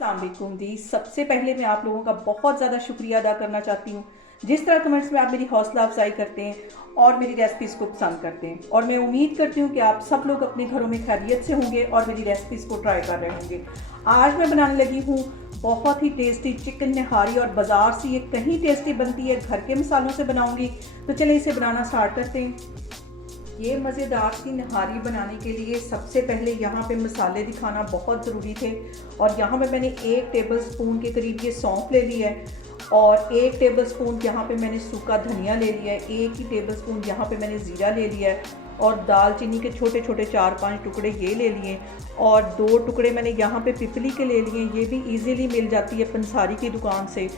अस्सलाम वालेकुम जी। सबसे पहले मैं आप लोगों का बहुत ज़्यादा शुक्रिया अदा करना चाहती हूँ जिस तरह कमेंट्स में आप मेरी हौसला अफजाई करते हैं और मेरी रेसिपीज़ को पसंद करते हैं। और मैं उम्मीद करती हूँ कि आप सब लोग अपने घरों में खैरियत से होंगे और मेरी रेसिपीज़ को ट्राई कर रहे होंगे। आज मैं बनाने लगी हूँ बहुत ही टेस्टी चिकन निहारी, और बाज़ार से ये कहीं टेस्टी बनती है, घर के मसालों से बनाऊँगी। तो चलिए इसे बनाना स्टार्ट करते हैं। ये मज़ेदार सी नहारी बनाने के लिए सबसे पहले यहाँ पे मसाले दिखाना बहुत ज़रूरी थे। और यहाँ पे मैंने 1 टेबल स्पून के करीब ये सौंफ ले ली है, और 1 टेबल स्पून यहाँ पे मैंने सूखा धनिया ले लिया है, 1 ही टेबल स्पून यहाँ पे मैंने ज़ीरा ले लिया है, और दालचीनी के छोटे छोटे 4-5 टुकड़े ये ले लिए, और 2 टुकड़े मैंने यहाँ पे पिपली के ले लिए, ये भी ईज़िली मिल जाती है पंसारी की दुकान से।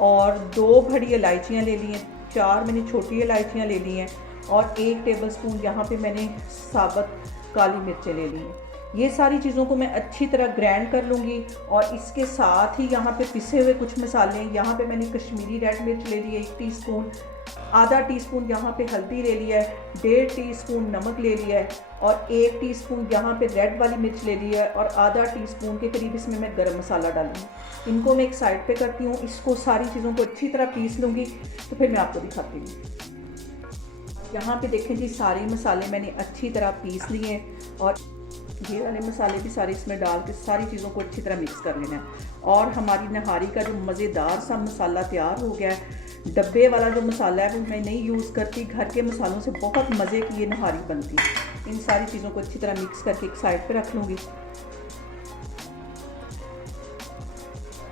और 2 बड़ी इलायचियाँ ले ली हैं, 4 मैंने छोटी इलायचियाँ ले ली हैं, और 1 टेबल स्पून यहाँ पे मैंने साबुत काली मिर्चें ले ली हैं। ये सारी चीज़ों को मैं अच्छी तरह ग्राइंड कर लूँगी। और इसके साथ ही यहाँ पे पिसे हुए कुछ मसाले हैं। यहाँ पे मैंने कश्मीरी रेड मिर्च ले ली है 1 टीस्पून, आधा टीस्पून यहाँ पे हल्दी ले लिया है, 1.5 टीस्पून नमक ले लिया है, और 1 टीस्पून यहाँ पे रेड वाली मिर्च ले ली है, और आधा टीस्पून के करीब इसमें मैं गरम मसाला डालूँगी। इनको मैं एक साइड पे करती हूँ, इसको सारी चीज़ों को अच्छी तरह पीस लूँगी, तो फिर मैं आपको दिखाती हूँ। यहाँ पे देखें जी, सारे मसाले मैंने अच्छी तरह पीस लिए हैं, और ये वाले मसाले भी सारे इसमें डाल के सारी चीज़ों को अच्छी तरह मिक्स कर लेना है। और हमारी नहारी का जो मज़ेदार सा मसाला तैयार हो गया है। डब्बे वाला जो मसाला है वो मैं नहीं यूज़ करती, घर के मसालों से बहुत मज़े की ये नहारी बनती है। इन सारी चीज़ों को अच्छी तरह मिक्स करके एक साइड पे रख लूँगी।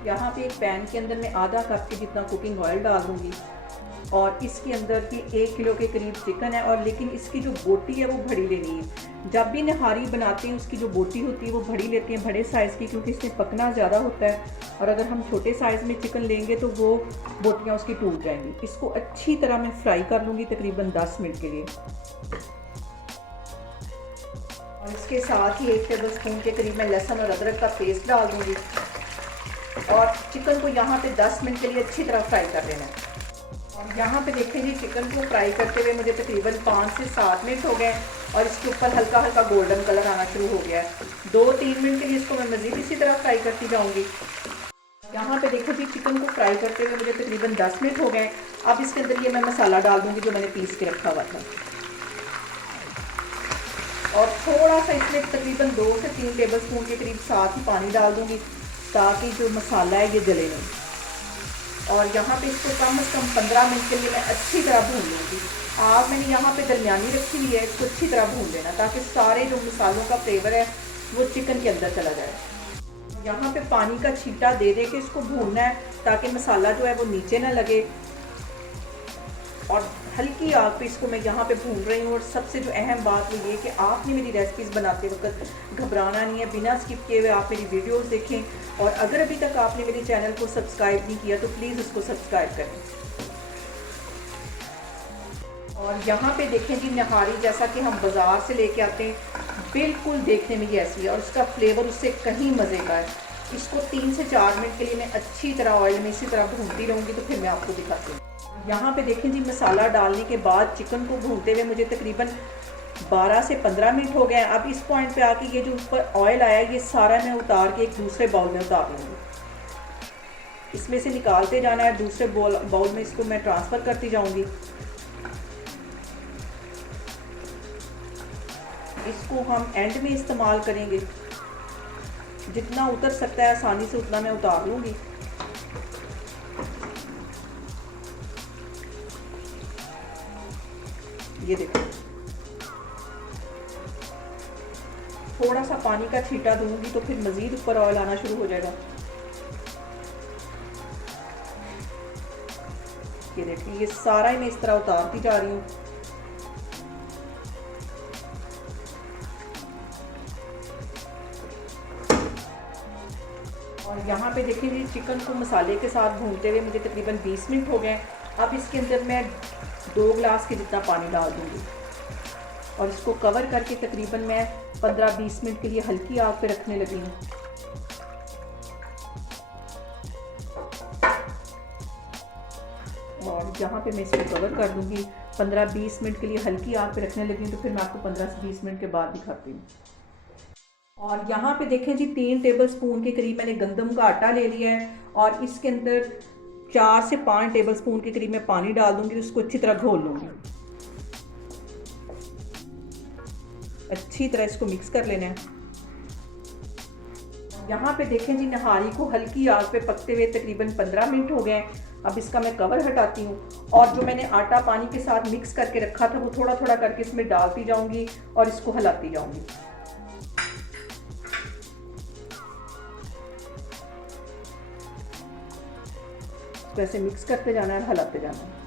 यहाँ पे एक पैन के अंदर मैं आधा कप के जितना कुकिंग ऑयल डाल दूँगी, और इसके अंदर की 1 किलो के करीब चिकन है। और लेकिन इसकी जो बोटी है वो बड़ी लेनी है। जब भी नहारी बनाते हैं उसकी जो बोटी होती है वो बड़ी लेते हैं, बड़े साइज़ की, क्योंकि इसमें पकना ज़्यादा होता है। और अगर हम छोटे साइज़ में चिकन लेंगे तो वो बोटियाँ उसकी टूट जाएंगी। इसको अच्छी तरह मैं फ्राई कर लूँगी तकरीबन 10 मिनट के लिए। और इसके साथ ही 1 टेबल स्पून के करीब मैं लहसुन और अदरक का पेस्ट डाल दूँगी, और चिकन को यहाँ पे 10 मिनट के लिए अच्छी तरह फ्राई कर लेना है। और यहाँ पे देखें जी, चिकन को फ्राई करते हुए मुझे तकरीबन 5 से 7 मिनट हो गए, और इसके ऊपर हल्का हल्का गोल्डन कलर आना शुरू हो गया है। 2-3 मिनट के लिए इसको मैं मज़ीद इसी तरह फ्राई करती जाऊँगी। यहाँ पे देखो जी, चिकन को फ्राई करते हुए मुझे तकरीबन 10 मिनट हो गए। अब इसके अंदर ये मैं मसाला डाल दूँगी जो मैंने पीस के रखा हुआ था, और थोड़ा सा इसमें तकरीबन 2 से 3 टेबल स्पून के करीब साथ ही पानी डाल दूँगी, ताकि जो मसाला है ये जले नहीं। और यहाँ पे इसको कम से कम 15 मिनट के लिए मैं अच्छी तरह भून लूँगी। आग मैंने यहाँ पे दरमियानी रखी हुई है, इसको अच्छी तरह भून लेना, ताकि सारे जो मसालों का फ्लेवर है वो चिकन के अंदर चला जाए। यहाँ पे पानी का छींटा दे दे के इसको भूनना है, ताकि मसाला जो है वो नीचे ना लगे। और हल्की आग पे इसको मैं यहाँ पे भून रही हूँ। और सबसे जो अहम बात वो ये कि आपने मेरी रेसिपीज़ बनाते वक्त घबराना नहीं है, बिना स्किप किए हुए आप मेरी वीडियोस देखें। और अगर अभी तक आपने मेरे चैनल को सब्सक्राइब नहीं किया तो प्लीज़ उसको सब्सक्राइब करें। और यहाँ पे देखें जी, नहारी जैसा कि हम बाज़ार से लेके आते हैं, बिल्कुल देखने में ये ऐसी है, और इसका फ्लेवर उससे कहीं मज़े का है। इसको 3 से 4 मिनट के लिए मैं अच्छी तरह ऑयल में इसी तरह भूनती रहूँगी, तो फिर मैं आपको दिखाती हूँ। यहाँ पे देखें जी, मसाला डालने के बाद चिकन को भूनते हुए मुझे तकरीबन 12 से 15 मिनट हो गए। अब इस पॉइंट पे आके ये जो ऊपर ऑयल आया ये सारा मैं उतार के एक दूसरे बाउल में उतार लूँगी। इसमें से निकालते जाना है, दूसरे बाउल में इसको मैं ट्रांसफ़र करती जाऊँगी। इसको हम एंड में इस्तेमाल करेंगे, जितना उतर सकता है आसानी से उतना मैं उतार लूँगी। ये देखो, थोड़ा सा पानी का छींटा दूंगी तो फिर मज़ीद ऊपर ऑयल आना शुरू हो जाएगा। ये देखिए, ये सारा ही मैं इस तरह उतारती जा रही हूँ। और यहाँ पे देखिए जी, चिकन को मसाले के साथ भूनते हुए मुझे तकरीबन 20 मिनट हो गए। अब इसके अंदर मैं 2 गिलास के जितना पानी डाल दूँगी, और इसको कवर करके तकरीबन मैं 15-20 मिनट के लिए हल्की आग पे रखने लगी हूँ। और यहाँ पे मैं इसको कवर कर दूँगी 15-20 मिनट के लिए हल्की आग पे रखने लगी हूँ, तो फिर मैं आपको 15 से 20 मिनट के बाद दिखाती हूँ। और यहाँ पे देखें जी 3 टेबल स्पून के करीब मैंने गंदम का आटा ले लिया है और इसके अंदर 4 से 5 टेबल स्पून के करीब मैं पानी डाल दूंगी, तो उसको अच्छी तरह घोल लूँगी। अच्छी तरह इसको मिक्स कर लेना है। यहाँ पे देखें जी नहारी को हल्की आग पे पकते हुए तकरीबन 15 मिनट हो गए हैं। अब इसका मैं कवर हटाती हूँ और जो मैंने आटा पानी के साथ मिक्स करके रखा था वो थोड़ा थोड़ा करके इसमें डालती जाऊँगी और इसको हिलाती जाऊँगी। इसको ऐसे मिक्स करते जाना है, हिलाते जाना है।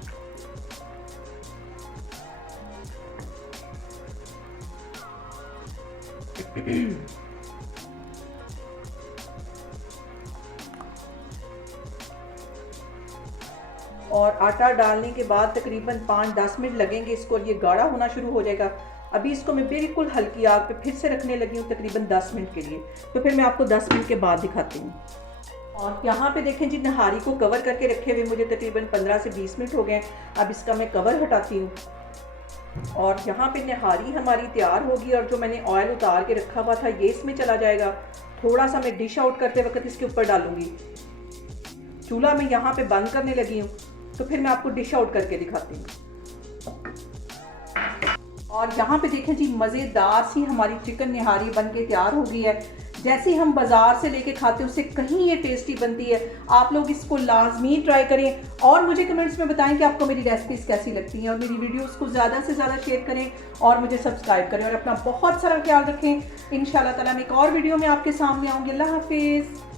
और आटा डालने के बाद तकरीबन 5-10 मिनट लगेंगे इसको, ये गाढ़ा होना शुरू हो जाएगा। अभी इसको मैं बिल्कुल हल्की आग पे फिर से रखने लगी हूँ तकरीबन 10 मिनट के लिए, तो फिर मैं आपको 10 मिनट के बाद दिखाती हूँ। और यहाँ पे देखें जी नहारी को कवर करके रखे हुए मुझे तकरीबन 15 से 20 मिनट हो गए। अब इसका मैं कवर हटाती हूँ और यहाँ पे नहारी हमारी तैयार होगी और जो मैंने ऑयल उतार के रखा हुआ था ये इसमें चला जाएगा। थोड़ा सा मैं डिश आउट करते वक्त इसके ऊपर डालूंगी। चूल्हा मैं यहाँ पे बंद करने लगी हूँ, तो फिर मैं आपको डिश आउट करके दिखाती हूँ। और यहाँ पे देखें जी मज़ेदार सी हमारी चिकन निहारी बन के तैयार हो गई है। जैसे ही हम बाज़ार से लेके खाते हैं उससे कहीं ये टेस्टी बनती है। आप लोग इसको लाजमी ट्राई करें और मुझे कमेंट्स में बताएं कि आपको मेरी रेसिपीज़ कैसी लगती हैं, और मेरी वीडियोस को ज़्यादा से ज़्यादा शेयर करें और मुझे सब्सक्राइब करें और अपना बहुत सारा ख्याल रखें। इंशाल्लाह ताला मैं एक और वीडियो में आपके सामने आऊँगी। अल्लाह हाफिज़।